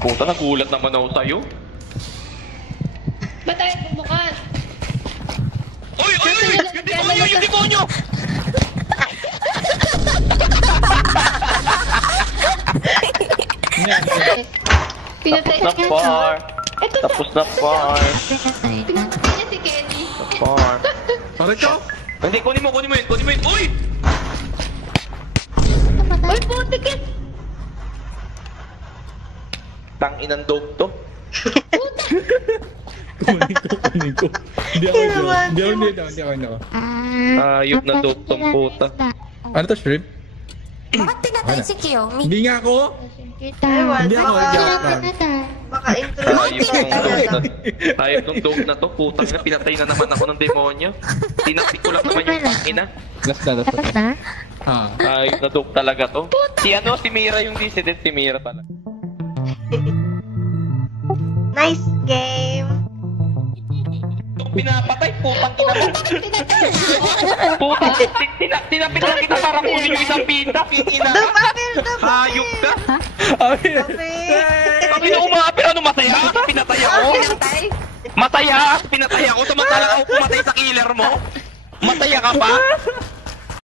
Puta, nagulat naman ako sa'yo. Ba't tayo bumukas? Uy! Yung demonyo! Yung demonyo! Pinatay Tapos na par. Ito Tapos na par. Pinatay niya si Kenny. Par. Para ikaw? Hindi, kunin mo yun. Uy! Uy, putik yan! Tanginang dog to. Kunin ko. Hindi ako. Ayop na dog tong puta. Ano to, shrimp? Bakit pinatay si Kiyomi? Hindi nga ako. Hindi ako. Baka intro. Ayop tong dog na to. Putang na, pinatay na naman ako ng demonyo. Tinapik ko lang naman yung tangina. Last na. Tapos na? Ayop na dog talaga to. Si Mira yung dissident. Si Mira pala. Nice game. Pinapatay, putang ina mo. Putang, tinapik lang kita para kunin yung isang pita. Ina ka. Hayop ka. Ang ina umapir, ano masaya? Pinatay ako. Mataya, pinatay ako. Samantalang ako pumatay sa killer mo. Mataya ka pa.